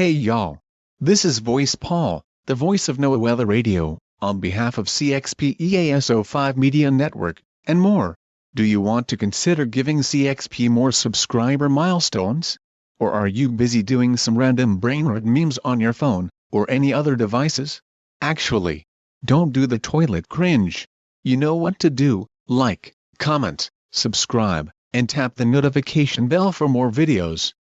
Hey y'all. This is Voice Paul, the voice of NOAA Weather Radio, on behalf of CXP EAS 05 Media Network, and more. Do you want to consider giving CXP more subscriber milestones? Or are you busy doing some random brainrot memes on your phone, or any other devices? Actually, don't do the toilet cringe. You know what to do: like, comment, subscribe, and tap the notification bell for more videos.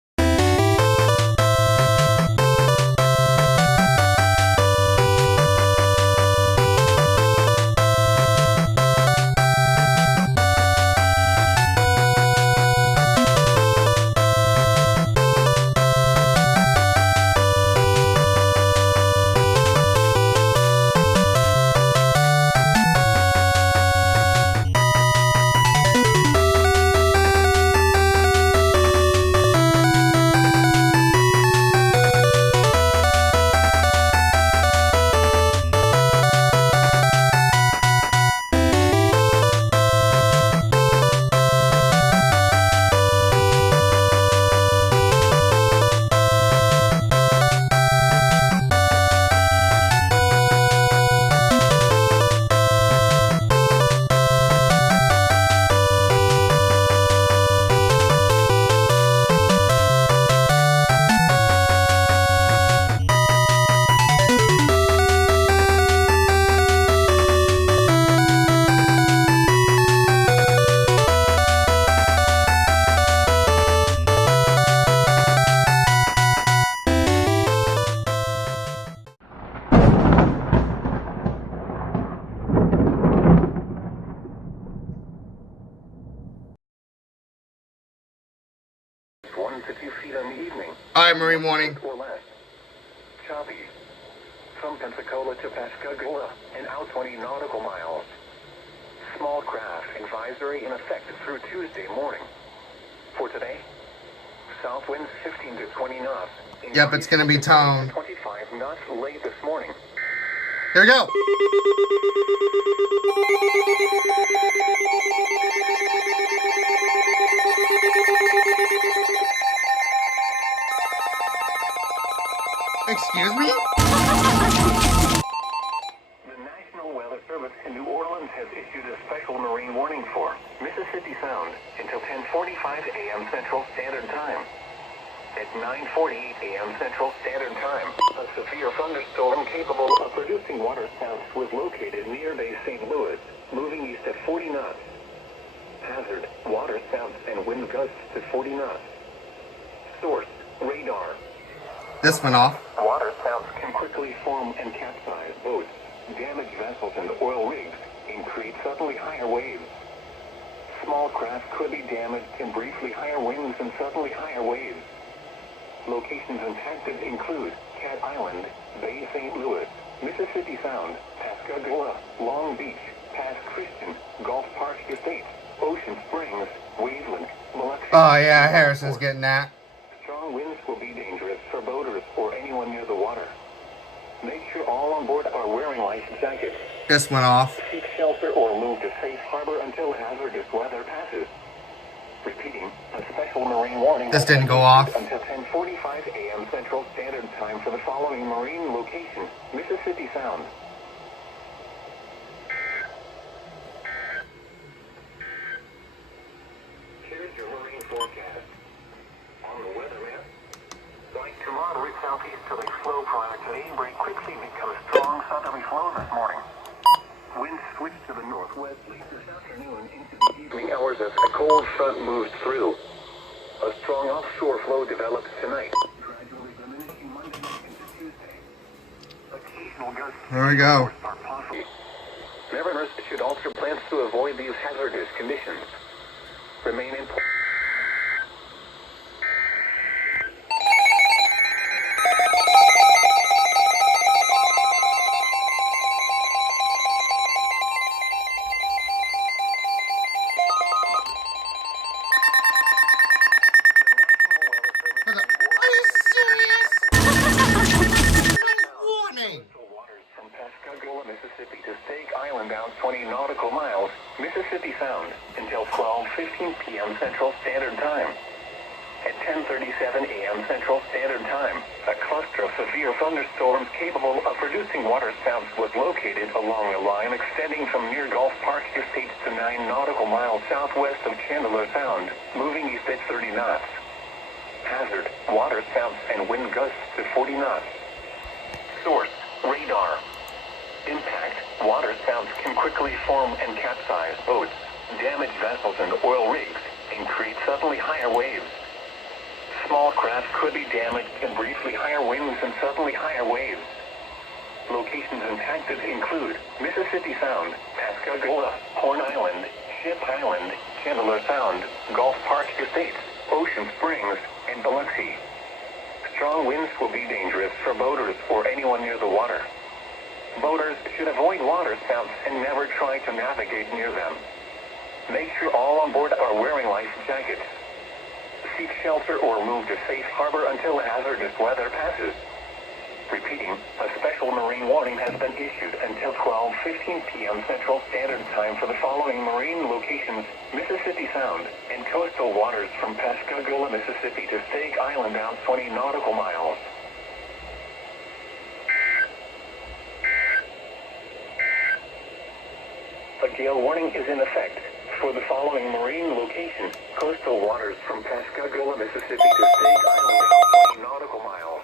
Alright, Marine Warning. Or less. Choppy. From Pensacola to Pascagoula and out 20 nautical miles. Small craft advisory in effect through Tuesday morning. For today, south winds 15 to 20 knots. Yep, it's going to be toned. 25 knots late this morning. Here we go. Excuse me? The National Weather Service in New Orleans has issued a special marine warning for Mississippi Sound until 10:45 a.m. Central Standard Time. At 9:48 a.m. Central Standard Time, a severe thunderstorm capable of producing water spouts was located near Bay St. Louis, moving east at 40 knots. Hazard: water spouts and wind gusts to 40 knots. Source: radar. This went off. Water spouts can quickly form and capsize boats, damage vessels and oil rigs, and create suddenly higher waves. Small craft could be damaged in briefly higher winds and suddenly higher waves. Locations impacted include Cat Island, Bay St. Louis, Mississippi Sound, Pascagoula, Long Beach, Pass Christian, Gulf Park Estates, Ocean Springs, Waveland, Biloxi. Oh yeah, Harrison's getting that. Strong winds will be dangerous for boaters or anyone near the water. Make sure all on board are wearing life jackets. This went off. Seek shelter or move to safe harbor until hazardous weather passes. Repeating, a special marine warning. This didn't go off. Until 10:45 a.m. Central Standard Time for the following marine location: Mississippi Sound. Here's your marine forecast. On the weather map, light to moderate southeasterly flow prior to daybreak quickly becomes strong southerly flow this morning. Winds switch to the northwest late this afternoon into the evening hours as a cold front moves through. A strong offshore flow develops tonight, gradually diminishing Monday into Tuesday. Occasional gusts There we go. are possible. Mariners should alter plans to avoid these hazardous conditions. Remain in port. Are you serious? Nice warning. Waters from Pascagoula, Mississippi to Stake Island out 20 nautical miles, Mississippi Sound, until 12:15 p.m. Central Standard Time. At 10:37 a.m. Central Standard Time, a cluster thunderstorms capable of producing waterspouts was located along a line extending from near Gulf Park Estates to 9 nautical miles southwest of Chandler Sound, moving east at 30 knots. Hazard, waterspouts and wind gusts to 40 knots. Source, radar. Impact, waterspouts can quickly form and capsize boats, damage vessels and oil rigs, and create suddenly higher waves. Small craft could be damaged in briefly higher winds and suddenly higher waves. Locations impacted include Mississippi Sound, Pascagoula, Horn Island, Ship Island, Chandler Sound, Gulf Park Estates, Ocean Springs, and Biloxi. Strong winds will be dangerous for boaters or anyone near the water. Boaters should avoid waterspouts and never try to navigate near them. Make sure all on board are wearing life jackets. Seek shelter or move to safe harbor until hazardous weather passes. Repeating, a special marine warning has been issued until 12:15 p.m. Central Standard Time for the following marine locations: Mississippi Sound and coastal waters from Pascagoula, Mississippi to Stake Island out 20 nautical miles. A gale warning is in effect for the following marine locations: coastal waters from Pascagoula, Mississippi to Stake Island out 20 nautical miles.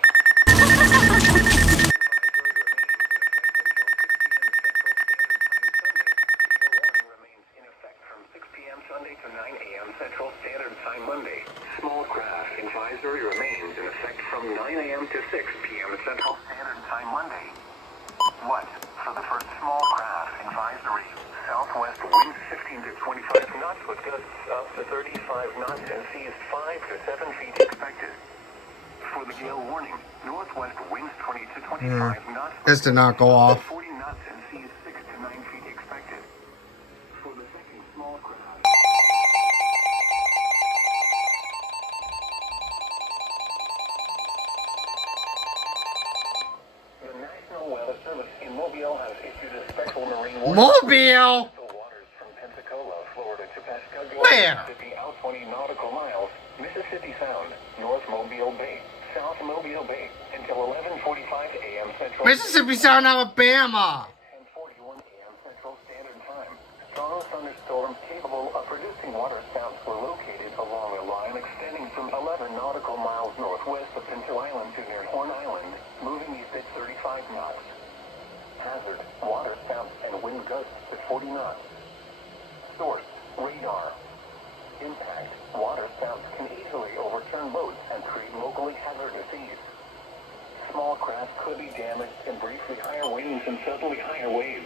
Central Standard Time Monday. Small craft advisory remains in effect from 9 a.m. to 6 p.m. Central Standard Time Monday. What? For the first small craft advisory, southwest winds 15 to 25 knots with gusts up to 35 knots and seas 5 to 7 feet expected. For the gale warning, northwest winds 20 to 25 knots. This did not go off. 40 knots and seas 6 to 9 feet expected. For the second small craft. Mobile has issued a special marine warning. Mobile? Waters from Pensacola, Florida to Pascagoula, Where? Mississippi, out 20 nautical miles, Mississippi Sound, North Mobile Bay, South Mobile Bay, until 11:45 a.m. Central. Mississippi Sound, Alabama. 10:41 a.m. Central Standard Time. Strong thunderstorms capable of producing waterspouts were located along a line extending from 11 nautical miles northwest of Pinto Island to near Horn Island, moving east at 35 knots. Hazard, waterspouts and wind gusts at 40 knots. Source, radar. Impact, waterspouts can easily overturn boats and create locally hazardous seas. Small craft could be damaged in briefly higher winds and suddenly higher waves.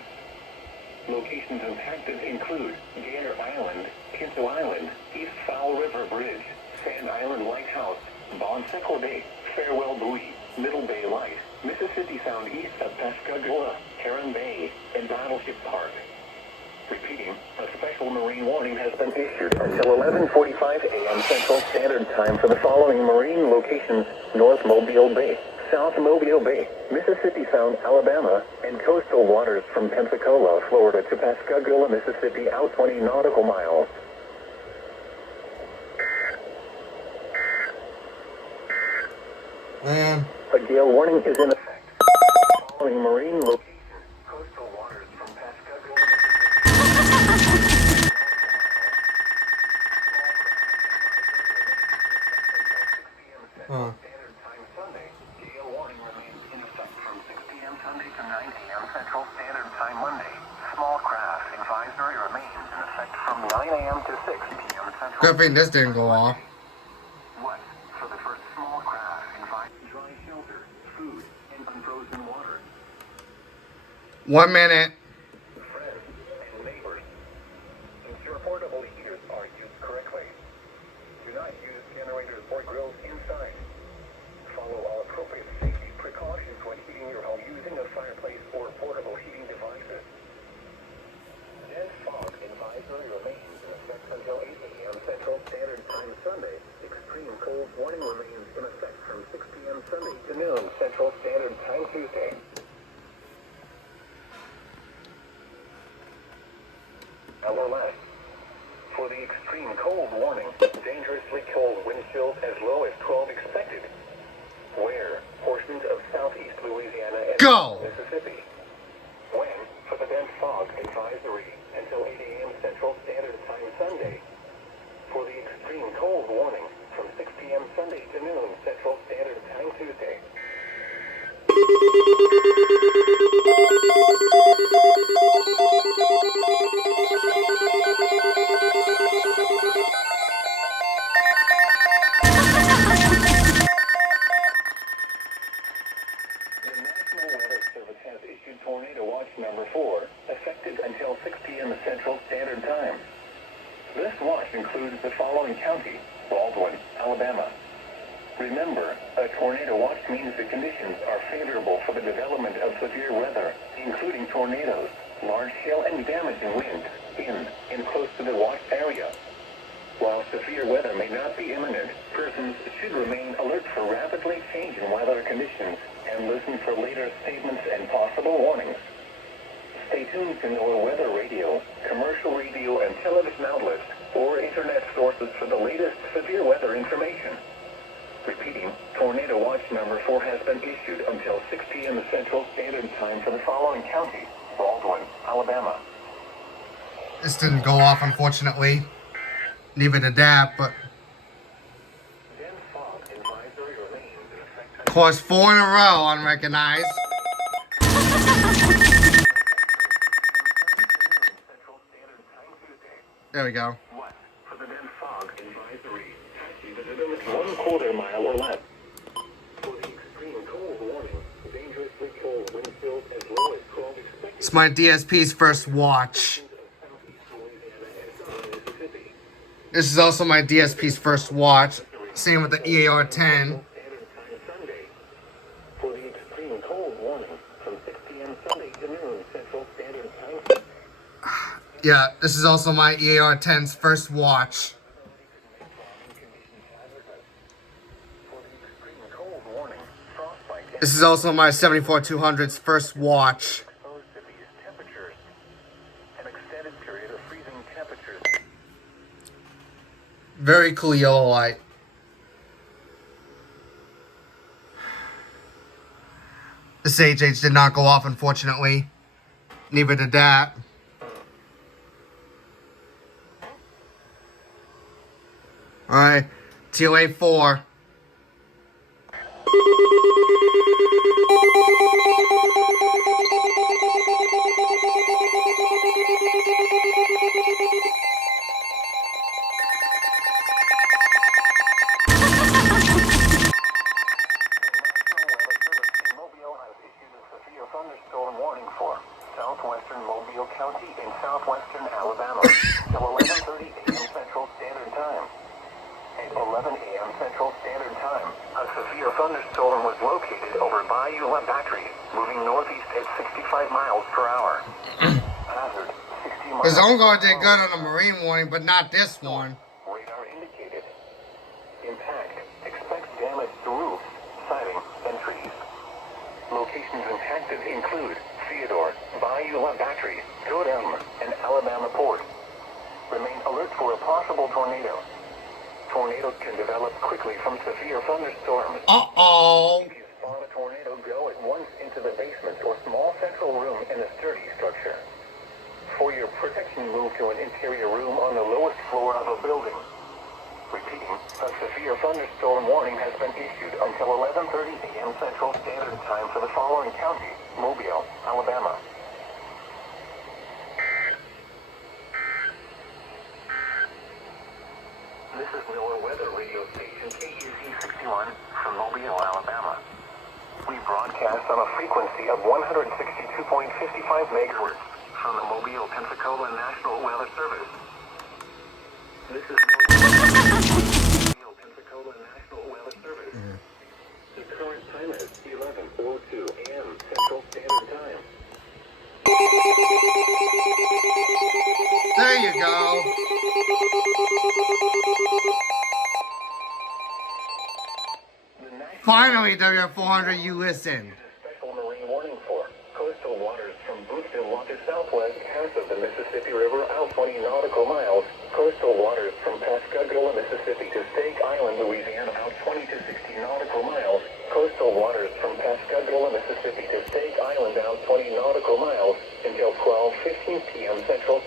Locations impacted include Gator Island, Pinto Island, East Fowl River Bridge, Sand Island Lighthouse, Bon Seco Bay, Farewell Buoy, Middle Bay Light, Mississippi Sound east of Pascagoula, Heron Bay, and Battleship Park. Repeating, a special marine warning has been issued until 11:45 a.m. Central Standard Time for the following marine locations: North Mobile Bay, South Mobile Bay, Mississippi Sound, Alabama, and coastal waters from Pensacola, Florida to Pascagoula, Mississippi out 20 nautical miles. Man. A gale warning is in effect. Following marine locations, coastal waters from Pascagoula, Mississippi. Huh. Standard Time Sunday. Gale warning remains in effect from 6 p.m. Sunday to 9 a.m. Central Standard Time Monday. Small craft advisory remains in effect from 9 a.m. to 6 p.m. Central. Good thing this didn't go off. What? For the first small craft advisory. Dry shelter, food, and unfrozen water. 1 minute. Friends and neighbors. Ensure portable heaters are used correctly. Do not use generators or grills inside. Follow all appropriate safety precautions when heating your home using a fireplace or portable heating devices. Dense fog advisory remains in effect until 8 a.m. Central Standard Time Sunday. Extreme cold warning remains in effect from 6 p.m. Sunday to noon Central Standard Time Tuesday. LOS. For the extreme cold warning, dangerously cold wind chills as low as 12 expected. Where portions of southeast Go! Mississippi. When, for the dense fog advisory until 8 a.m. Central Standard Time Sunday. For the extreme cold warning from 6 p.m. Sunday to noon Central Standard Time Tuesday. The National Weather Service has issued Tornado Watch number 4, effective until 6 p.m. Central Standard Time. This watch includes the following county: Baldwin, Alabama. Remember, a tornado watch means the conditions are favorable for the development of severe weather, including tornadoes, large hail and damaging winds in and close to the watch area. While severe weather may not be imminent, persons should remain alert for rapidly changing weather conditions and listen for later statements and possible warnings. Stay tuned to NOAA weather radio, commercial radio and television outlets, or internet sources for the latest severe weather information. Repeating, Tornado Watch number 4 has been issued until 6 p.m. Central Standard Time for the following county: Baldwin, Alabama. This didn't go off, unfortunately. Neither did that, but... Dense fog advisory remains in effect. Of course, 4 in a row, unrecognized. There we go. What? For the dense fog advisory. One quarter mile or less. For the extreme cold warning, dangerously cold wind chills as low as 12 expected. It's my DSP's first watch. This is also my DSP's first watch. Same with the EAR 10. Standard Time Sunday. For the extreme cold warning from 6 p.m. Sunday to noon Central Standard Time. Yeah, this is also my EAR 10's first watch. This is also my 74-200's first watch. Exposed to these temperatures. An extended period of freezing temperatures. Very cool yellow light. This HH did not go off, unfortunately. Neither did that. Alright, TOA 4. Thunderstorm warning for southwestern Mobile County in southwestern Alabama till 11:30 a.m. Central Standard Time. At 11 a.m. Central Standard Time, a severe thunderstorm was located over Bayou La Battery, moving northeast at 65 miles per hour. Hazard 60 miles. His own guard did good on the marine warning, but not this one. Radar indicated. Impact. Expect damage to roofs, siding, and trees. Locations impacted include Theodore, Bayou La Battery, Totem, and Alabama Port. Remain alert for a possible tornado. Tornadoes can develop quickly from severe thunderstorms. Uh-oh. If you spot a tornado, go at once into the basement or small central room in a sturdy structure. For your protection, move to an interior room on the lowest floor of a building. Repeating, a severe thunderstorm warning has been issued until 11:30 a.m. Central Standard Time for the following county: Mobile, Alabama. This is NOAA weather radio station KICKOFF 61 from Mobile, Alabama. We broadcast on a frequency of 162.55 megahertz from the Mobile, Pensacola National Weather Service. This is Mobile, Pensacola National Weather Service. The current time is 11:02 a.m. Central Standard Time. There you go. Finally, W400, you listened. Special marine warning for coastal waters from Boothville to southwest half of the Mississippi River out 20 nautical miles. Coastal waters from Pascagoula, Mississippi to Stake Island, Louisiana out 20 to 60 nautical miles. Coastal waters from Pascagoula, Mississippi to Stake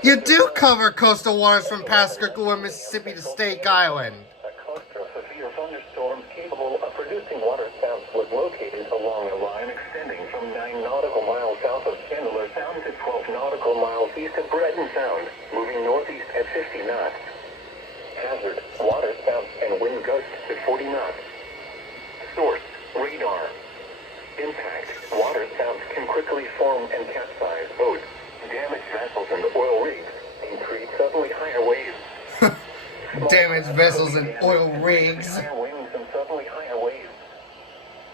You do cover coastal waters from Pascagoula, Mississippi to Stake Island. A cluster of severe thunderstorms capable of producing water spouts was located along a line extending from 9 nautical miles south of Chandler Sound to 12 nautical miles east of Breton Sound, moving northeast at 50 knots. Hazard, water spouts and wind gusts at 40 knots. Source, radar. Impact, water spouts can quickly form and capsize boats, damage vessels and oil rigs, and create suddenly higher waves. Damaged vessels and oil rigs. Higher winds and suddenly higher waves.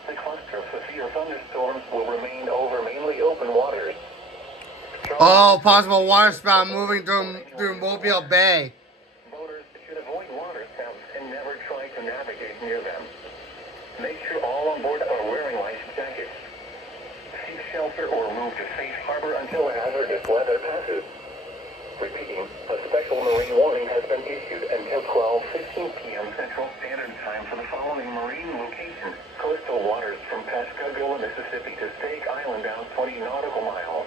The cluster of severe thunderstorms will remain over mainly open waters. Oh, possible water spout moving through Mobile Bay. Boaters should avoid water spouts and never try to navigate near them. Make sure all on board are wearing life jackets. Seek shelter or move to safe harbor until hazardous weather passes. Repeating, a special marine warning has been issued until 12:15 p.m. Central Standard Time for the following marine locations. Coastal waters from Pascagoula, Mississippi to Stake Island out 20 nautical miles.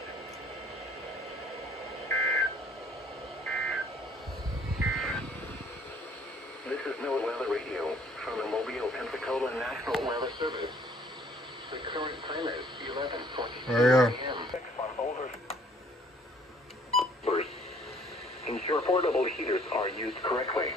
This is NOAA Weather Radio from the Mobile Pensacola National Weather Service. The current time is 11:22 a.m. on older. Ensure portable heaters are used correctly.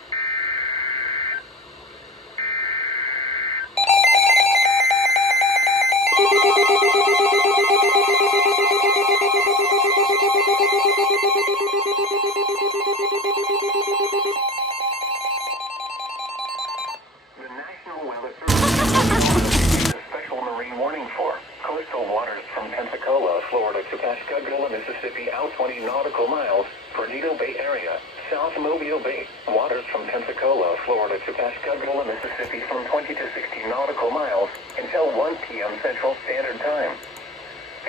The National Weather Service issued a special marine warning for coastal waters from Pensacola, Florida to Pascagoula, Mississippi out 20 nautical miles, Perdido Bay area, South Mobile Bay, waters from Pensacola, Florida to Pascagoula, Mississippi from 20 to 60 nautical miles until 1 p.m. Central Standard Time.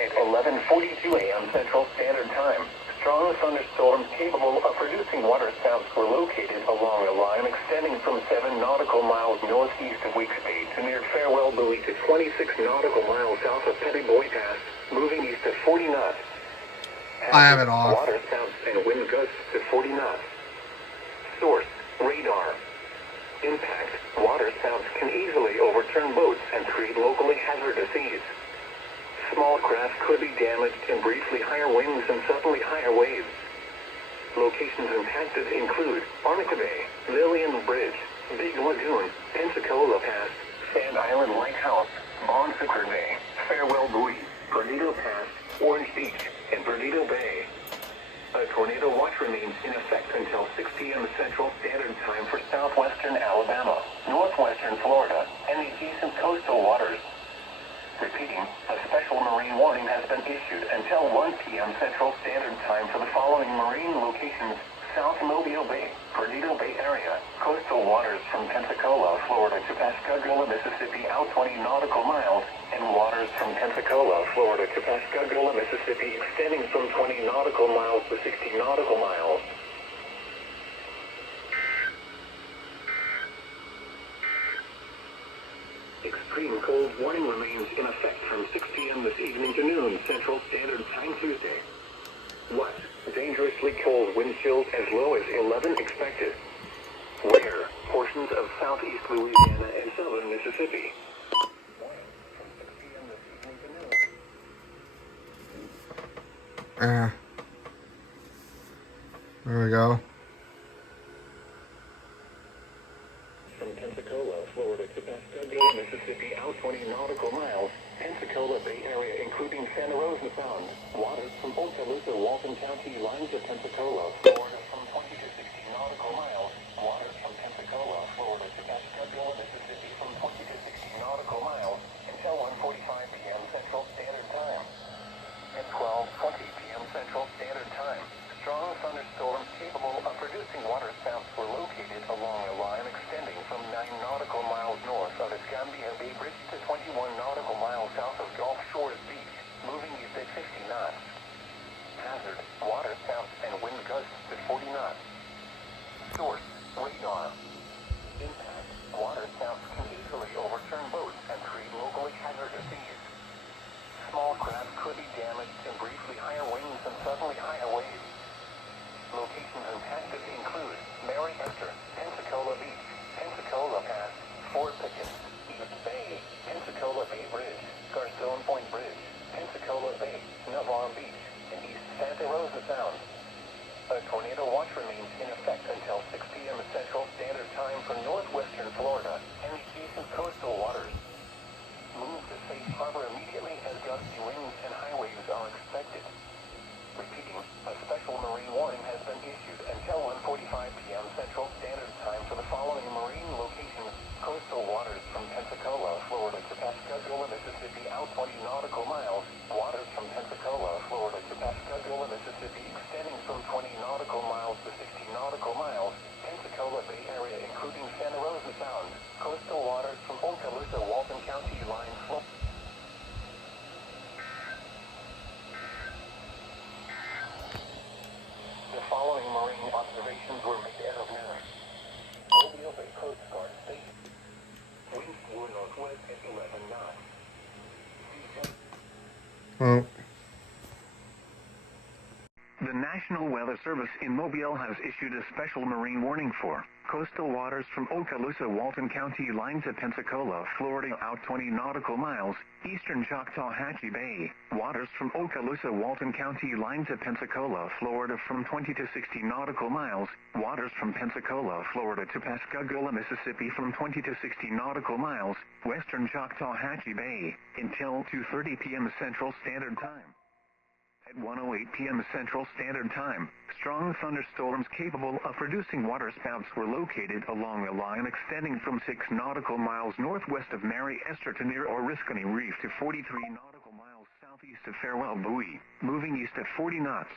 At 11:42 a.m. Central Standard Time, strong thunderstorms capable of producing water spouts were located along a line extending from 7 nautical miles northeast of Weeks Bay to near Farewell Buoy to 26 nautical miles south of Petty Boy Pass, moving east at 40 knots. I have it off. Water spouts and wind gusts to 40 knots. Source, radar. Impact, water spouts can easily overturn boats and create locally hazardous seas. Small craft could be damaged in briefly higher winds and suddenly higher waves. Locations impacted include Arnica Bay, Lillian Bridge, Big Lagoon, Pensacola Pass, Sand Island Lighthouse, Bon Sucre Bay, Farewell Buoy, Perdido Pass, Orange Beach, and Perdido Bay. A tornado watch remains in effect until 6 p.m. Central Standard Time for southwestern Alabama, northwestern Florida, and the adjacent coastal waters. Repeating, a special marine warning has been issued until 1 p.m. Central Standard Time for the following marine locations: South Mobile Bay, Perdido Bay area, coastal waters from Pensacola, Florida to Pascagoula, Mississippi out 20 nautical miles, and waters from Pensacola, Florida to Pascagoula, Mississippi extending from 20 nautical miles to 60 nautical miles. Extreme cold warning remains in effect from 6 p.m. this evening to noon Central Standard Time Tuesday. What? Dangerously cold wind chills as low as 11 expected. Where? Portions of southeast Louisiana and southern Mississippi. From 6 p.m. this evening to noon. There we go. From Pensacola, Florida to Pascagoula, Mississippi out 20 nautical miles, Pensacola Bay area including Santa Rosa Sound, waters from Okaloosa, Walton County, line to Pensacola, Florida from 20 to 60 nautical miles, waters from Pensacola, Florida to Pascagoula, Mississippi from 20 to 60 nautical miles until 1:45 p.m. Central Standard Time. At 12:20 p.m. Central Standard Time, strong thunderstorms capable of producing water spouts were located along a line extending from 9 nautical miles north of Escambia Bay Bridge to 21 nautical miles south of Gulf Shores Beach, moving east at 50 knots. Hazard, water spouts and wind gusts to gusty winds and high waves are expected. Repeating, a special marine warning has been issued until 1:45 p.m. Central Standard Time for the following marine locations: coastal waters from Pensacola, Florida to Pascagoula, Mississippi, out 20 nautical miles; waters from Pensacola, Florida to Pascagoula, Mississippi, extending from 20 nautical miles to 60 nautical miles; Pensacola Bay Area, including Santa Rosa Sound; coastal waters from Okaloosa, Walton County line, Florida. The following marine observations were made as of now. Mobile Bay Coast Guard Station. Winds were northwest at 11 knots. Well, The National Weather Service in Mobile has issued a special marine warning for coastal waters from Okaloosa, Walton County line to Pensacola, Florida, out 20 nautical miles; eastern Choctawhatchee Bay, waters from Okaloosa, Walton County line to Pensacola, Florida, from 20 to 60 nautical miles; waters from Pensacola, Florida to Pascagoula, Mississippi, from 20 to 60 nautical miles; western Choctawhatchee Bay, until 2:30 p.m. Central Standard Time. At 1:08 p.m. Central Standard Time, strong thunderstorms capable of producing waterspouts were located along a line extending from 6 nautical miles northwest of Mary Esther to near Oriskany Reef to 43 nautical miles southeast of Farewell Buoy, moving east at 40 knots.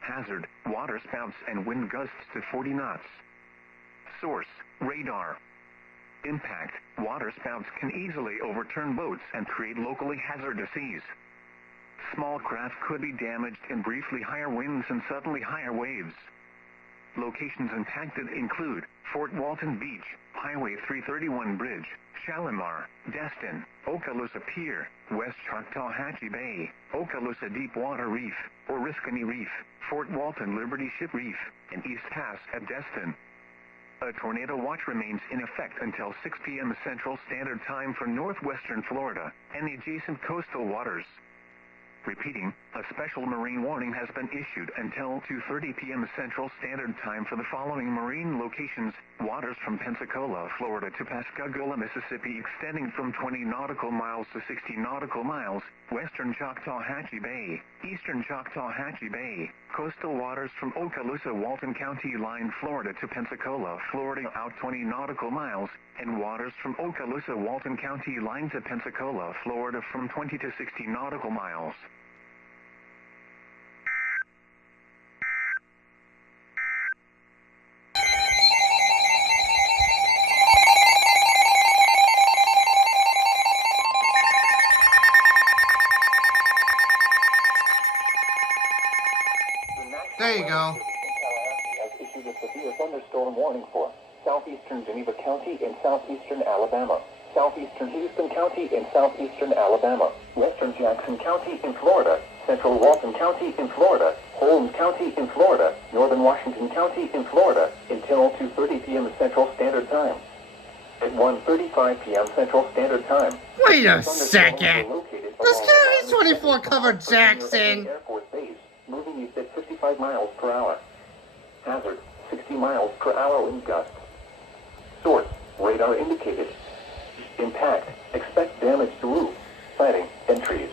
Hazard, waterspouts and wind gusts to 40 knots. Source, radar. Impact, waterspouts can easily overturn boats and create locally hazardous seas. Small craft could be damaged in briefly higher winds and suddenly higher waves. Locations impacted include Fort Walton Beach, Highway 331 Bridge, Shalimar, Destin, Okaloosa Pier, West Choctawhatchee Bay, Okaloosa Deepwater Reef, Oriskany Reef, Fort Walton Liberty Ship Reef, and East Pass at Destin. A tornado watch remains in effect until 6 p.m. Central Standard Time for northwestern Florida and the adjacent coastal waters. Repeating, a special marine warning has been issued until 2:30 p.m. Central Standard Time for the following marine locations: waters from Pensacola, Florida to Pascagoula, Mississippi, extending from 20 nautical miles to 60 nautical miles; western Choctawhatchee Bay, eastern Choctawhatchee Bay, coastal waters from Okaloosa, Walton County line, Florida to Pensacola, Florida, out 20 nautical miles; and waters from Okaloosa, Walton County line to Pensacola, Florida, from 20 to 60 nautical miles. there you go. Has issued a severe thunderstorm warning for southeastern Geneva County in southeastern Alabama, southeastern Houston County in southeastern Alabama, western Jackson County in Florida, central Walton County in Florida, Holmes County in Florida, northern Washington County in Florida, until 2:30 p.m. Central Standard Time. At 1:35 p.m. Central Standard Time. Wait a second. This guy is 24 covered Jackson. Air Force Base, moving east at 55 miles per hour. Hazard, 60 miles per hour wind gusts. Source, radar indicated. Impact, expect damage to roof, siding, and trees.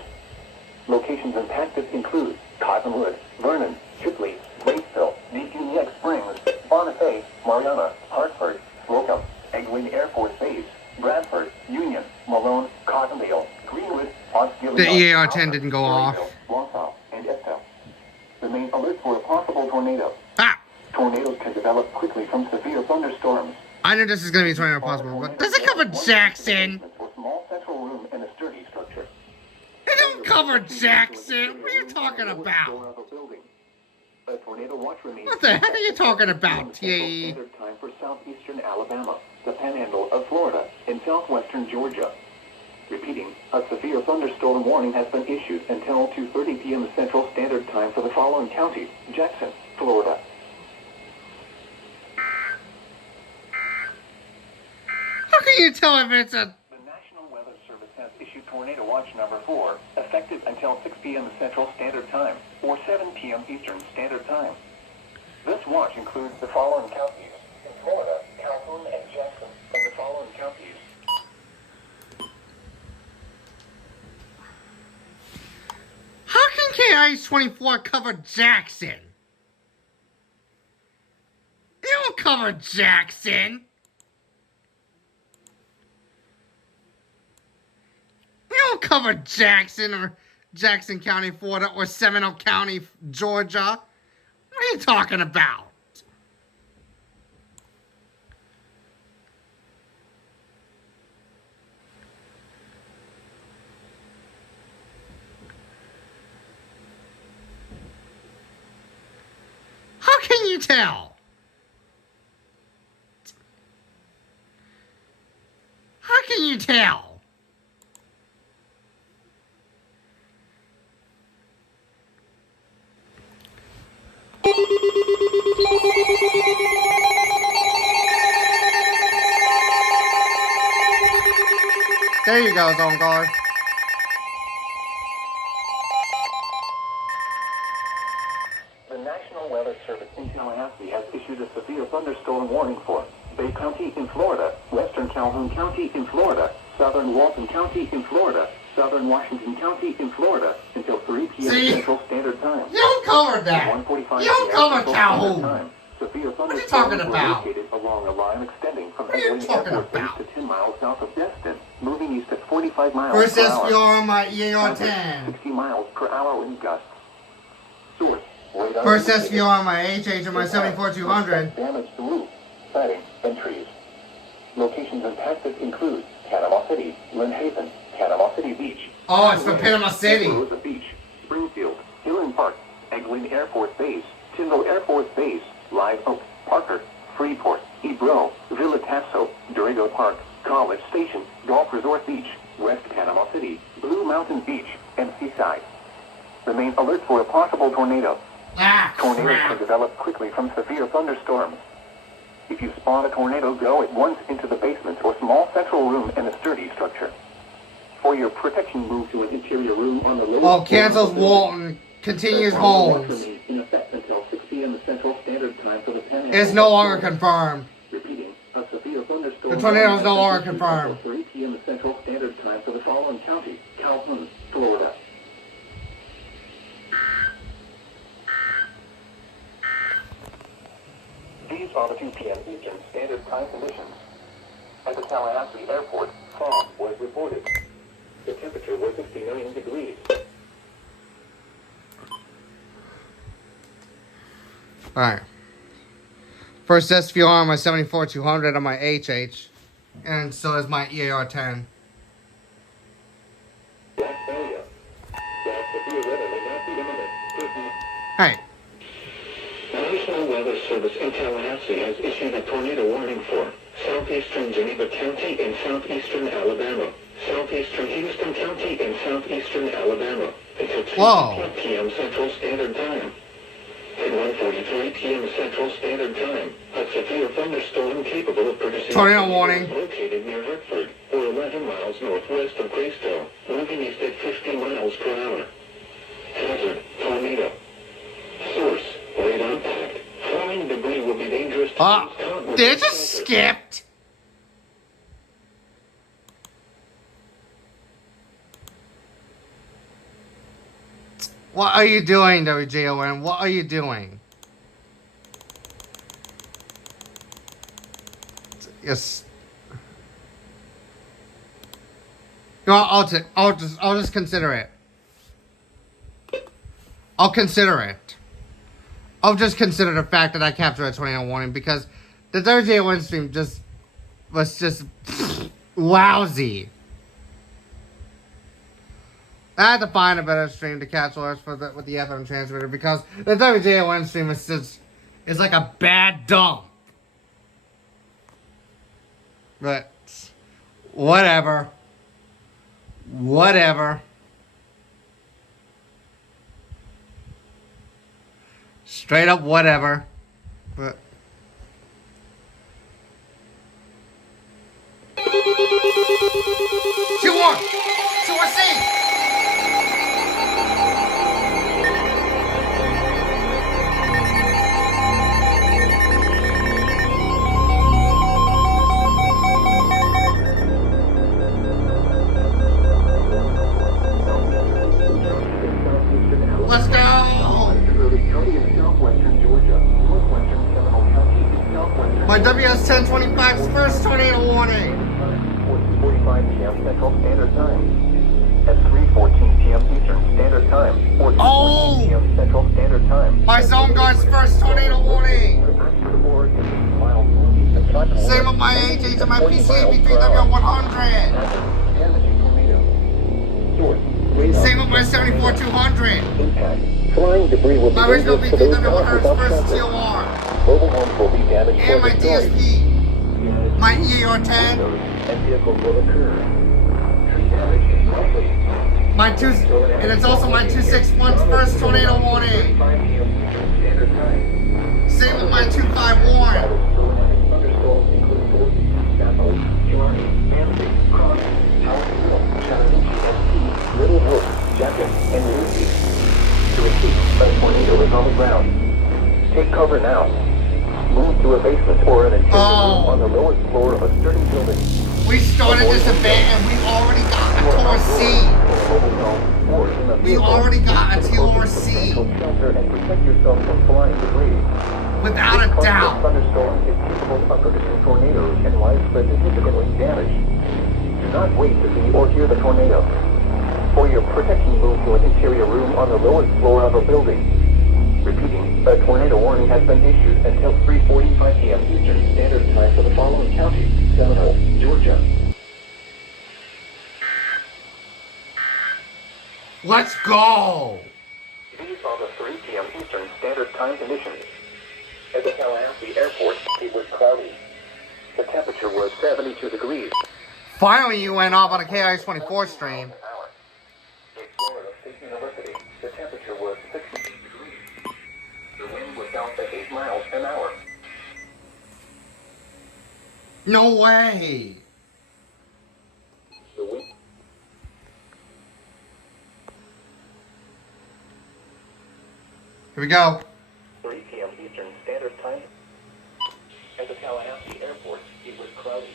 Locations impacted include Cottonwood, Vernon, Shipley, Batesville, Deep Union Springs, Bonifay, Mariana, Hartford, Slocum, Egwin Air Force Base, Bradford, Union, Malone, Cottondale, Greenwood, Osceola. The EAR-10 didn't go off. Walsall, and Estelle. Remain alert for a possible tornado. Ah! Tornadoes can develop quickly from severe thunderstorms. I knew this is going to be tornado possible, but does it cover Jackson? For small central room and a sturdy structure. It don't cover Jackson. What are you talking about? A tornado watch remains. What the heck are you talking about, TAE? Standard time for southeastern Alabama, the panhandle of Florida, and southwestern Georgia. Repeating, a severe thunderstorm warning has been issued until 2:30 p.m. Central Standard Time for the following counties: Jackson, Florida. How can you tell if it's a... The National Weather Service has issued Tornado Watch number 4, effective until 6 p.m. Central Standard Time, or 7 p.m. Eastern Standard Time. This watch includes the following counties: in Florida, Calhoun and Jackson, and the following counties: IH-24 cover Jackson. They don't cover Jackson. They don't cover Jackson or Jackson County, Florida, or Seminole County, Georgia. What are you talking about? How can you tell? How can you tell? There you go, Zone Guard. The National Weather Service in Tallahassee has issued a severe thunderstorm warning for Bay County in Florida, Western Calhoun County in Florida, Southern Walton County in Florida, Southern Washington County in Florida until 3 p.m. Central Standard Time. You don't cover that. 1:45 You don't cover Central Calhoun. Standard Time. Severe What are you talking thunderstorms were about? located along a line extending from What are you Eglin talking Air Force Base about? to 10 miles south of Destin, moving east at 45 miles First per hour. SPR on my EAR Average 10. 60 miles per hour wind gusts. Source: radar First indicated. SPR on my HH on my 74200. Damage to roof, siding, and trees. Locations impacted include Panama City, Lynn Haven, Panama City Beach. Oh, it's for Panama City. Santa Rosa Beach, Springfield, Hill Park, Eglin Air Force Base, Tyndall Air Force Base, Live Oak, Parker, Freeport, Ebro, Villa Tasso, Dorado Park, College Station, Golf Resort Beach, West Panama City, Blue Mountain Beach, and Seaside. Remain alert for a possible tornado. Ah, Tornadoes can crap. develop quickly from severe thunderstorms. If you spot a tornado, go at once into the basement or small central room in a sturdy structure. For your protection, move to an interior room on the lowest Oh, cancels floor of the building. Walton. Continues The watch Holmes. remains in effect until 6 p.m. Central Standard Time for the Panhandle. It's no longer confirmed. Repeating, a severe thunderstorm. The tornado is no longer until confirmed. 3 p.m. Central Standard Time for the following county: Calhoun, Florida. These are the 2 p.m. Eastern Standard Time conditions. At the Tallahassee Airport, fog was reported. The temperature was 69 degrees. Alright. First SVR on my 74200 on my HH. And so is my EAR 10. Black area. Black severe weather may not be imminent. Hey. National Weather Service in Tallahassee has issued a tornado warning for southeastern Geneva County and southeastern Alabama, southeastern Houston County and southeastern Alabama until 2 p.m. Central Standard Time. At 1:43 p.m. Central Standard Time, a severe thunderstorm capable of producing Tornado warning. located near Hartford, or 11 miles northwest of Graceville, moving east at 50 miles per hour. Hazard: tornado. Source: radar impact. Flying debris will be dangerous to Congress. They just skipped. What are you doing, WJON? What are you doing? Yes. No, I'll just consider it. I'll consider it. I'll just consider the fact that I captured a tornado warning because the WJON stream was just lousy. I had to find a better stream to catch alerts with the FM transmitter because the WJON stream is like a bad dump. But whatever. Straight up whatever. But 2-1! 2-1C! Let's go! was 10:25's first tornado warning. 4:45 p.m. Central Standard Time. At 3:14 p.m. Eastern Standard Time. 4:14 p.m. Central Standard Time. My zone guard's first tornado warning. Same with my AJs and my PCAB3W100. Same with my 74-200. Flying debris will be My original dangerous to those B3W100's caught first without TOR. Mobile homes will be damaged And my or destroyed. DSP. My EAR-10. And vehicles will occur. Tree damage is likely. My two, and it's also my 261's first tornado warning. 5 p.m. Eastern Standard Time. Same with my 251. Thunderstorms include force, Sapphire, Johnny, Nancy, Cross, Howard, Chattahoochee, ST, Little Hope, Jacket, and Lucy. To repeat, a tornado is on the ground. Take cover now. Move to a basement or an interior room on the lowest floor of a sturdy building. We started this event and we already got a TOR C. We already got a TOR C. Shelter and protect yourself from flying debris. Without a doubt. Thunderstorm is capable of producing tornadoes and widespread significantly damage. Do not wait to see or hear the tornado. For your protection, move to an interior room on the lowest floor of a building. Repeating, a tornado warning has been issued until 3:45 p.m. Eastern Standard Time for the following counties: Seminole, Georgia. Let's go! These are the 3 p.m. Eastern Standard Time conditions. At the Tallahassee Airport, it was cloudy. The temperature was 72 degrees. Finally, you went off on a KIS-24 stream. In Florida State University, the temperature was 68 degrees. The wind was out at 8 miles an hour. No way! The wind. Here we go. 3 p.m. Eastern Standard Time. At the Tallahassee Airport, it was cloudy.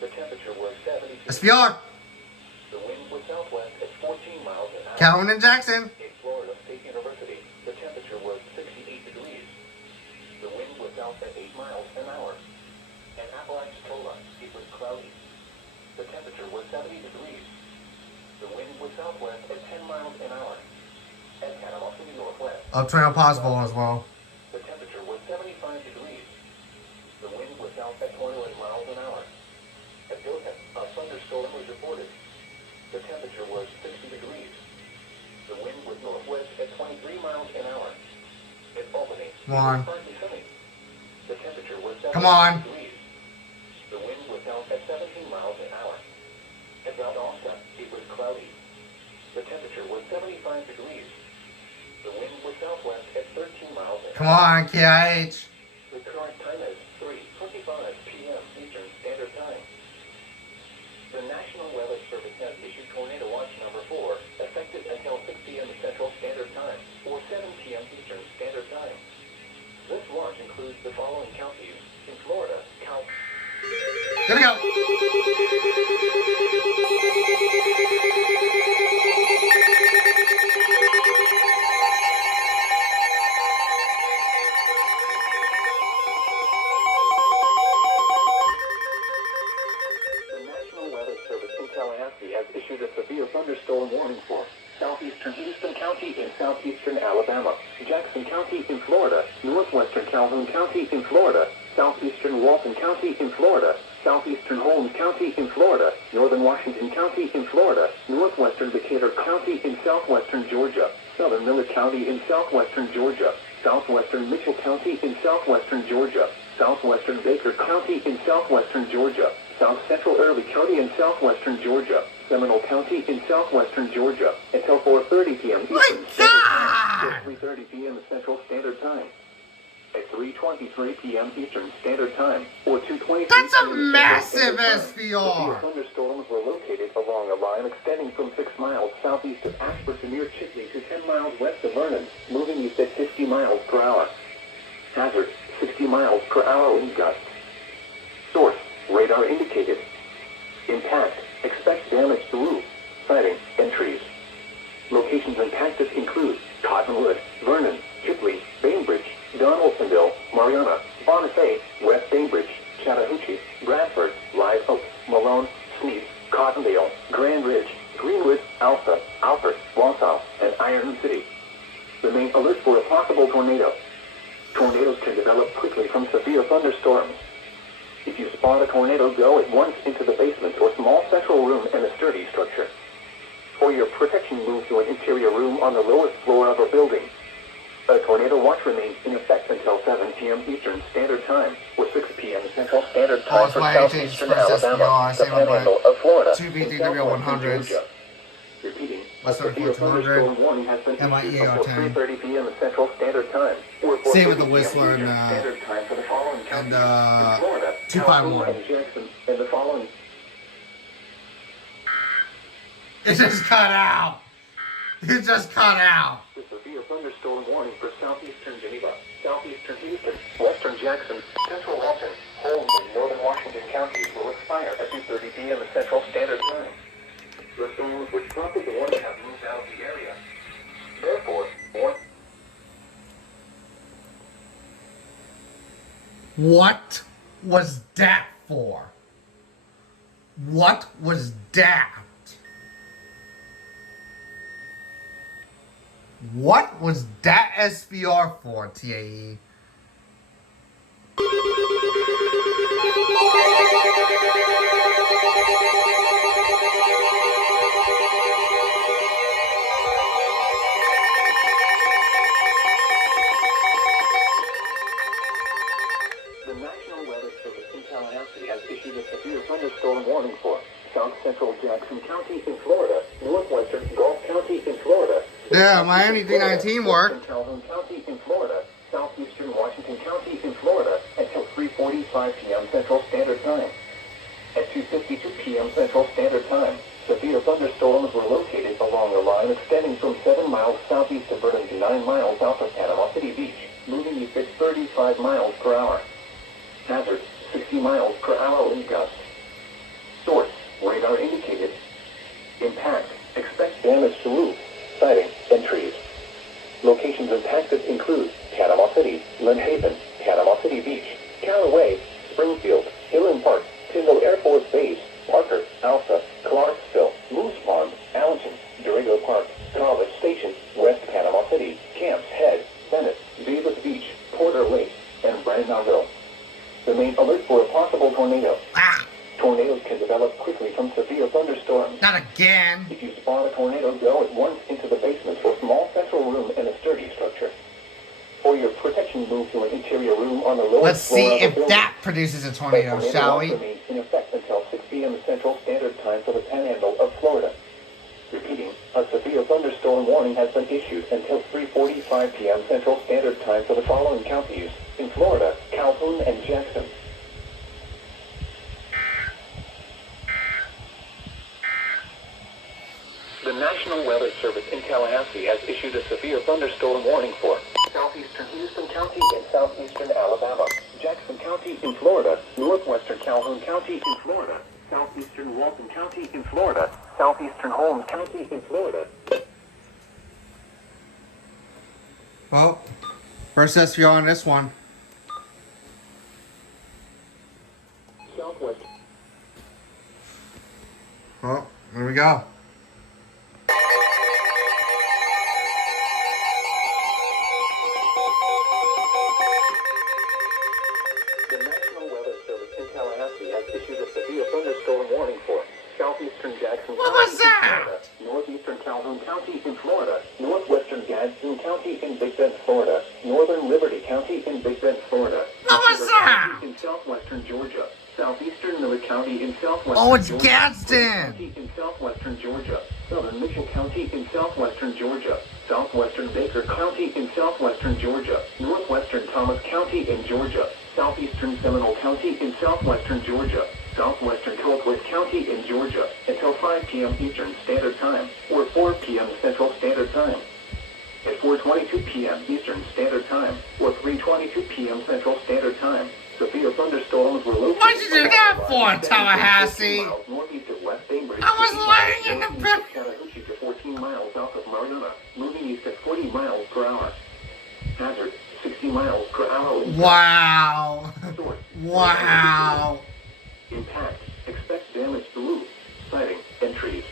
The temperature was 72 degrees. SPR. The wind was southwest at 14 miles an hour. Calvin and Jackson. In Florida State University, the temperature was 68 degrees. The wind was south at 8 miles an hour. In Apalachicola, it was cloudy. The temperature was 70 degrees. The wind was southwest at 10 miles an hour. At Panama City Northwest, Uptrail possible as well. the temperature was 75 degrees. The wind was south at 21 miles an hour. At Dothan, a thunderstorm was reported. The temperature was 60 degrees. The wind was northwest at 23 miles an hour. At Albany, Come on. partly sunny. The temperature was 70 Come on. degrees. The wind was south at 17 miles an hour. At Valdosta, it was cloudy. The temperature was 75 degrees. The wind was southwest at 13 miles an hour. Come on, KIH. The current time is 3:25 p.m. Eastern Standard Time. The National Weather Service has issued Tornado Watch number 4, effective until 6 p.m. Central Standard Time, or 7 p.m. Eastern Standard Time. This watch includes the following counties: in Florida, Here we go. The National Weather Service in Tallahassee has issued a severe thunderstorm warning for southeastern Houston County in southeastern Alabama, Jackson County in Florida, northwestern Calhoun County in Florida, southeastern Walton County in Florida, southeastern Holmes County in Florida, northern Washington County in Florida, northwestern Decatur County in southwestern Georgia, southern Miller County in southwestern Georgia, southwestern Mitchell County in southwestern Georgia, southwestern Baker County in southwestern Georgia, south central Early County in southwestern Georgia, Seminole County in southwestern Georgia, until 4:30 p.m. Eastern Standard Time, or 3:30 p.m. Central Standard Time. At 3:23 p.m. Eastern Standard Time, or 2:23 That's a p.m. massive Severe SPR. thunderstorms were located along a line extending from 6 miles southeast of Ashburn near Chipley to 10 miles west of Vernon, moving east at 50 miles per hour. Hazard, 60 miles per hour wind gusts. Source, radar indicated. Impact, expect damage to roof, siding, and trees. Locations impacted include Cottonwood, Vernon, Chipley, Bainbridge, Donaldsonville, Mariana, Bonifay, West Bainbridge, Crawford, Wausau, and Iron City. Remain alert for a possible tornado. Tornadoes can develop quickly from severe thunderstorms. If you spot a tornado, go at once into the basement or small central room in a sturdy structure. For your protection, move to an interior room on the lowest floor of a building. A tornado watch remains in effect until 7 p.m. Eastern Standard Time, or 6 p.m. Central Standard Time for southeastern Alabama, the Panhandle of Florida, and southwestern Georgia. Repeating, a severe thunderstorm warning has been issued until 3:30 p.m. Central Standard Time, or 4:30 Same with the p.m. Whistler Eastern and Standard Time for the following counties in Florida, 251. Calhoun, and Jackson, and the following. It just cut out. It just cut out. The severe thunderstorm warning for southeastern Geneva, southeastern Houston, western Jackson, central Walton, Holmes, and northern Washington counties will expire at 2:30 p.m. Central Standard Time. The storms which prompted the warning have moved out of the area. Therefore, What was that for? What was that? What was that SVR for, TAE? the National Weather Service in Tallahassee has issued a severe thunderstorm warning for South Central Jackson County in Florida, Northwestern Gulf County in Florida. Yeah, Miami D19 worked. Calhoun County in Florida, southeastern Washington County in Florida until 3:45 p.m. Central Standard Time. At 2:52 p.m. Central Standard Time, severe thunderstorms were located along a line extending from 7 miles southeast of Vernon to 9 miles south of Panama City Beach, moving east at 35 miles per hour. Hazard, 60 miles per hour wind gusts. Source, radar indicated. Impact, expect damage to roofs, siding, and trees. Locations impacted include Panama City, Lynn Haven, Panama City Beach, Callaway, Springfield, Highland Park, Tyndall Air Force Base, Parker, Alpha, Clarksville, Moose Pond, Allenton, Dorrego Park, College Station, West Panama City, Camps Head, Bennett, Davis Beach, Porter Lake, and Brandonville. Remain alert for a possible tornado. Tornadoes can develop quickly from severe thunderstorms. Not again. If you spot a tornado, go at once into the basement or small central room in a sturdy structure. For your protection, move to an interior room on the lowest Let's floor see of the if building. that produces a tornado, The shall watch we? remains in effect until 6 p.m. Central Standard Time for the Panhandle of Florida. Repeating, a severe thunderstorm warning has been issued until 3:45 p.m. Central Standard Time for the following counties in Florida, Calhoun, and Jackson. The National Weather Service in Tallahassee has issued a severe thunderstorm warning for southeastern Houston County and southeastern Alabama, Jackson County in Florida, northwestern Calhoun County in Florida, southeastern Walton County in Florida, southeastern Holmes County in Florida. Well, first SVR on this one. Southwest. Well, there we go. The National Weather Service in Tallahassee has issued a severe thunderstorm warning for southeastern Jackson What County was that? in Florida, northeastern Calhoun County in Florida, northwestern Gadsden County in Big Bend, Florida, northern Liberty County in Big Bend, Florida, What was Miller that? County in southwestern Georgia, southeastern Miller County in southwestern Oh, it's Georgia, Gadsden. County in southwestern Georgia, southern Mitchell County in southwestern Georgia, southwestern Baker County in southwestern Georgia, northwestern Thomas County in Georgia, southeastern Seminole County in southwestern Georgia, southwestern Colquitt County in Georgia, until 5 p.m. Eastern Standard Time, or 4 p.m. Central Standard Time. At 4:22 p.m. Eastern Standard Time, or 3:22 p.m. Central Standard Time, severe thunderstorms were located. What'd you do that for, Tallahassee? Northeast of West Bainbridge. I was laying in the bed. Chattahoochee to 14 miles south of Mariana, moving east at 40 miles per hour. Hazard, 60 miles per hour. Wow. Source, Wow. Impact, expect damage to roofs, siding, and trees.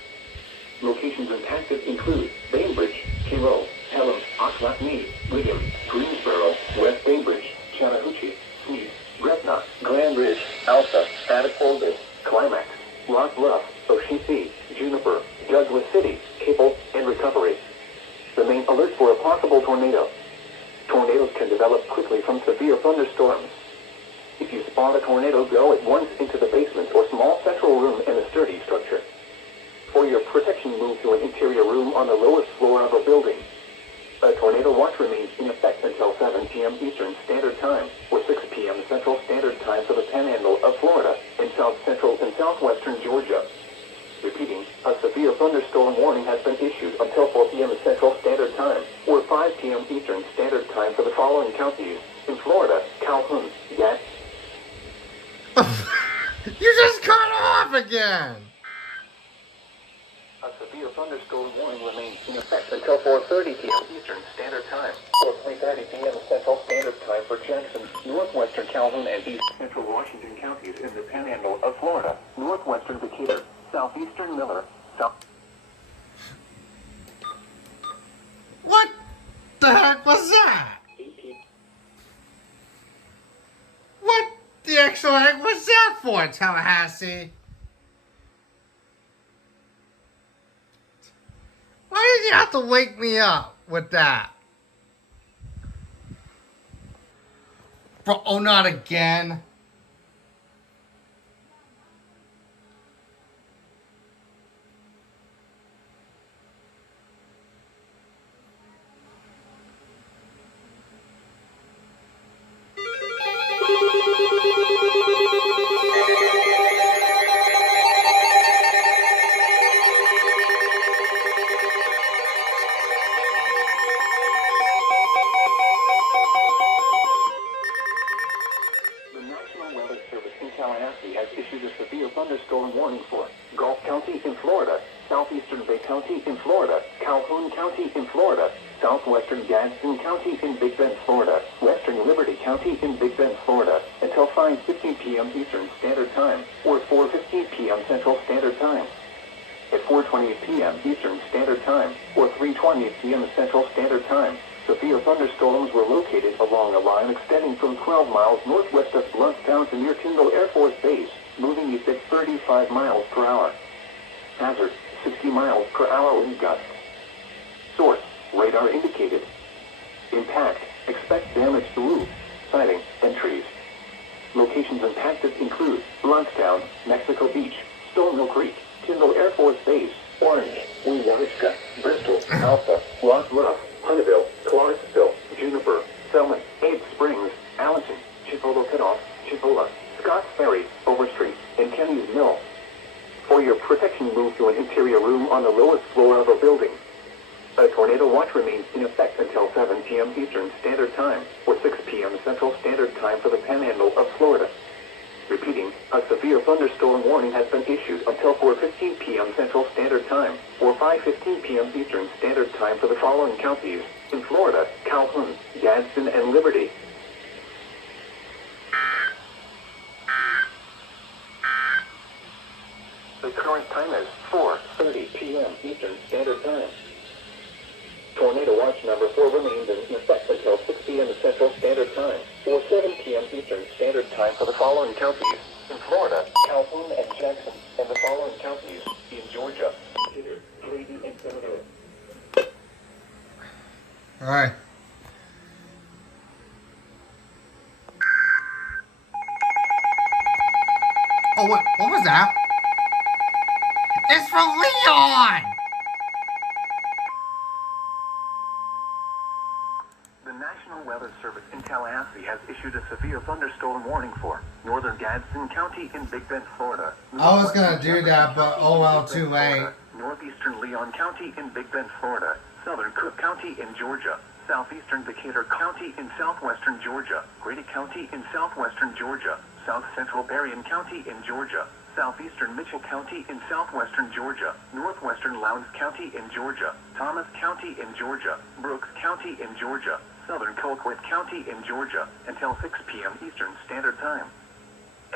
Location Locations impacted include Bainbridge, Cairo, Pelham, Oxlockmead, Wigan, Greensboro, West Bainbridge, Chattahoochee, Sneed, Gretna, Grand Ridge, Alpha, Attacolda, Climax, Rock Bluff, Oshisi, Juniper, Douglas City, Cable, and Recovery. Remain alert for a possible tornado. Tornadoes can develop quickly from severe thunderstorms. If you spot a tornado, go at once into the basement or small central room in a sturdy structure. For your protection, move to an interior room on the lowest floor of a building. A tornado watch remains in effect until 7 p.m. Eastern Standard Time, or 6 p.m. Central Standard Time for the Panhandle of Florida, in South Central and Southwestern Georgia. Repeating, a severe thunderstorm warning has been issued until 4 p.m. Central Standard Time, or 5 p.m. Eastern Standard Time for the following counties in Florida: Calhoun, Gat. You just cut off again! A severe thunderstorm warning remains in effect until 4:30 p.m. Eastern Standard Time, or 3:30 p.m. Central Standard Time for Jackson, northwestern Calhoun, and east central Washington counties in the Panhandle of Florida, northwestern Decatur, southeastern Miller, south. What the heck was that? What the actual heck was that for, Tallahassee? Why did you have to wake me up with that? Bro, oh, not again. Tallahassee has issued a severe thunderstorm warning for Gulf County in Florida, southeastern Bay County in Florida, Calhoun County in Florida, southwestern Gadsden County in Big Bend, Florida, western Liberty County in Big Bend, Florida, until 5:15 p.m. Eastern Standard Time, or 4:15 p.m. Central Standard Time. At 4:20 p.m. Eastern Standard Time, or 3:20 p.m. Central Standard Time, severe thunderstorms were located along a line extending from 12 miles northwest of Blountstown to near Tyndall Air Force Base, moving east at 35 miles per hour. Hazard, 60 miles per hour wind gusts. Source, radar indicated. Impact, expect damage to roof, siding, and trees. Locations impacted include Blountstown, Mexico Beach, Stonemill Creek, Tyndall Air Force Base, Orange, Winnebago, Bristol, Alpha, Rock Bluff, Hunterville, Clarksville, Juniper, Selma, Abe Springs, Allenton, Chipolo Cutoff, Chipola, Scotts Ferry, Overstreet, and Kenny's Mill. For your protection, move to an interior room on the lowest floor of a building. A tornado watch remains in effect until 7 p.m. Eastern Standard Time, or 6 p.m. Central Standard Time for the Panhandle of Florida. Repeating, a severe thunderstorm warning has been issued until 4:15 p.m. Central Standard Time, or 5:15 p.m. Eastern Standard Time for the following counties in Florida: Calhoun, Gadsden, and Liberty. The current time is 4:30 p.m. Eastern Standard Time. Tornado watch number 4 remains in effect until 6 p.m. Central Standard Time, or 7 p.m. Eastern Standard Time for the following counties in Florida: Calhoun and Jackson, and the following counties in Georgia: Grady and Seminole. All right. Oh, what was that? It's for Leon! The National Weather Service in Tallahassee has issued a severe thunderstorm warning for northern Gadsden County in Big Bend, Florida. I was gonna do that, but oh well, too late. Northeastern Leon County in Big Bend, Florida. Southern Cook County in Georgia. Southeastern Decatur County in southwestern Georgia. Grady County in southwestern Georgia. South Central Berrien County in Georgia. Southeastern Mitchell County in southwestern Georgia. Northwestern Lowndes County in Georgia. Thomas County in Georgia. Brooks County in Georgia. Southern Colquitt County in Georgia, until 6 p.m. Eastern Standard Time.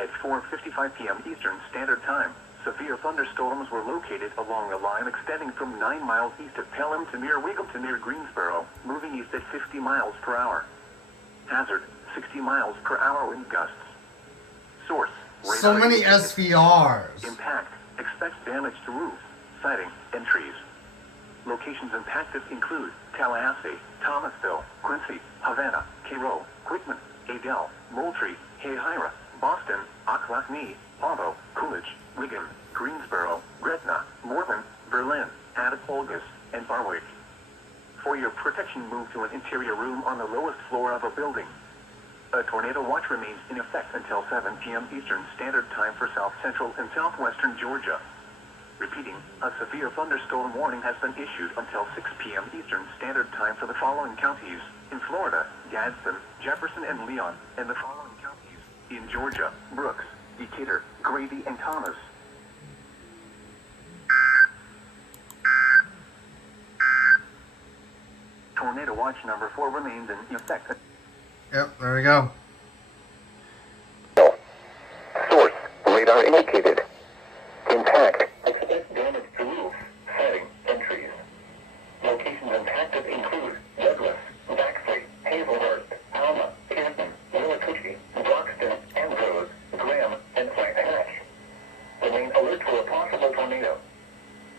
At 4:55 p.m. Eastern Standard Time, Severe thunderstorms were located along a line extending from 9 miles east of Pelham to near Wiggum to near Greensboro, moving east at 50 miles per hour. Hazard, 60 miles per hour wind gusts. Source, radar So many indicated. SVRs. Impact, expects damage to roofs, siding, and trees. Locations impacted include Tallahassee, Thomasville, Quincy, Havana, Cairo, Quitman, Adel, Moultrie, Hayhira, Boston, Ocklackney, Pavo, Coolidge, Wigan, Greensboro, Gretna, Morton, Berlin, Attapulgis, and Barwick. For your protection, move to an interior room on the lowest floor of a building. A tornado watch remains in effect until 7 p.m. Eastern Standard Time for South Central and Southwestern Georgia. Repeating, a severe thunderstorm warning has been issued until 6 p.m. Eastern Standard Time for the following counties in Florida: Gadsden, Jefferson, and Leon, and the following counties in Georgia: Brooks, Decatur, Grady, and Thomas. Tornado watch number 4 remains in effect. Yep, there we go. Source, radar indicated. Impact, expect damage to roofs, siding, and trees. Locations impacted include Douglas, Baxley, Hazelhurst, Alma, Canton, Willacoochee, Broxton, Ambrose, Graham, and White Hatch. Remain alert to a possible tornado.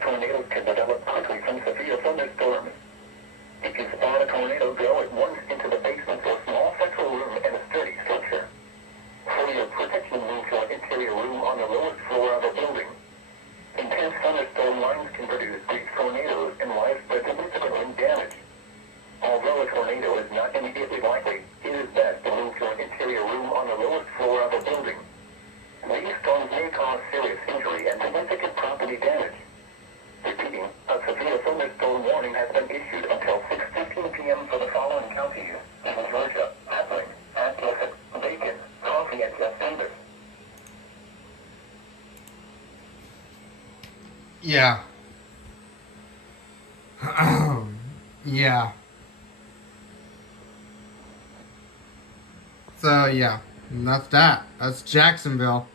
Tornadoes can develop quickly from severe thunderstorms. If you spot a tornado, go at once into the basement or small central room in a sturdy structure. For your protection, move to an interior room on the lowest floor of a building. Intense thunderstorm lines can produce brief tornadoes and widespread significant wind damage. Although a tornado is not immediately likely, it is best to move to an interior room on the lowest floor of a building. These storms may cause serious injury and significant property damage. Repeating, a severe thunderstorm warning has been issued until 6:15 p.m. for the following counties in Georgia: Appling, Atchison, Bacon, Coffee, and Chester. Yeah. Yeah. So, yeah. And that's that. That's Jacksonville.